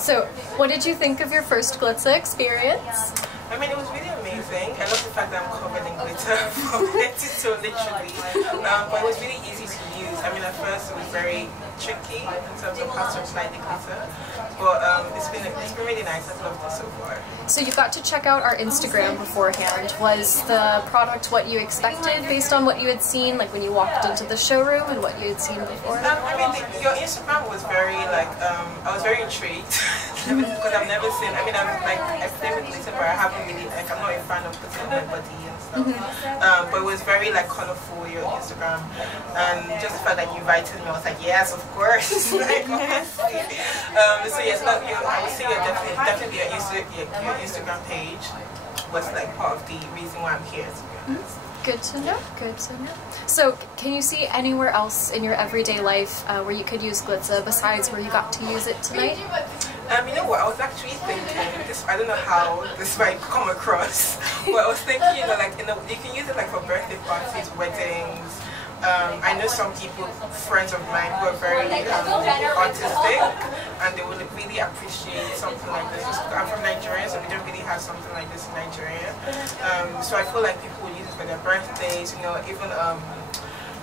So, what did you think of your first Glitza experience? I mean, it was really amazing. I love the fact that I'm covered in glitter from head to toe, literally. But it was really easy to use. I mean, at first it was very tricky in terms of how to apply the glitter. But it's been really nice. I've loved it so far. So you got to check out our Instagram beforehand. Was the product what you expected based on what you had seen, like when you walked into the showroom and what you had seen before? I mean, your Instagram was very, like, I was very intrigued. Because I've never seen, I mean, I've played with glitter, but I haven't really, like, I'm not a fan of putting on my body and stuff. But it was very, like, colorful, your Instagram. And just the fact that you invited me, I was like, yes, of course. Like, honestly. So yes, I would say definitely your Instagram page was, like, part of the reason why I'm here, to be honest. Good to know, good to know. So, can you see anywhere else in your everyday life where you could use Glitza besides where you got to use it tonight? You know what, I was actually thinking, I don't know how this might come across, but I was thinking, you know, like, you can use it like for birthday parties, weddings. I know some people, friends of mine, who are very artistic, and they would really appreciate something like this. I'm from Nigeria, so we don't really have something like this in Nigeria. So I feel like people would use it for their birthdays, you know, even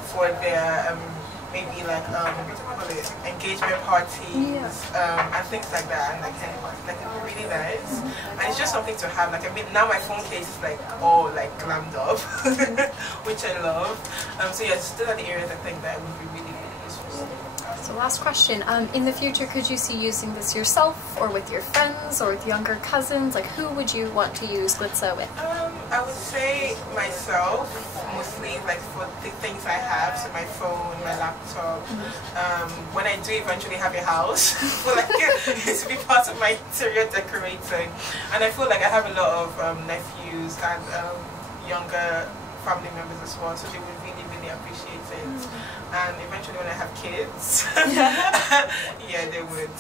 for their maybe like engagement parties, and things like that, and like it's really nice. And it's just something to have. Like, I mean, now my phone case is like all like glammed up, which I love. So yeah, still are the areas I think that would be really useful. So last question, in the future could you see using this yourself or with your friends or with younger cousins? Like, who would you want to use Glitza with? I would say myself, mostly like for the things I have, so my phone, my laptop. When I do eventually have a house, like it to be part of my interior decorating. And I feel like I have a lot of nephews and younger family members as well, so they would really appreciate it. And eventually when I have kids, yeah, they would.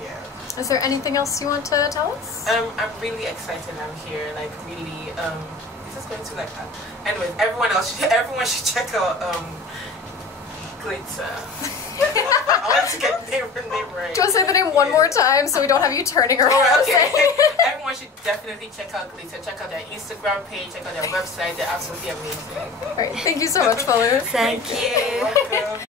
Yeah. Is there anything else you want to tell us? I'm really excited I'm here, like really, this is going to like, anyways, everyone should check out Glitza. I want to get the name right. Do you want to say the name one more time so we don't have you turning around? Oh, okay. Everyone should definitely check out Glitza. Check out their Instagram page, check out their website. They're absolutely amazing. Alright, thank you so much, Folu. Thank you. You're welcome.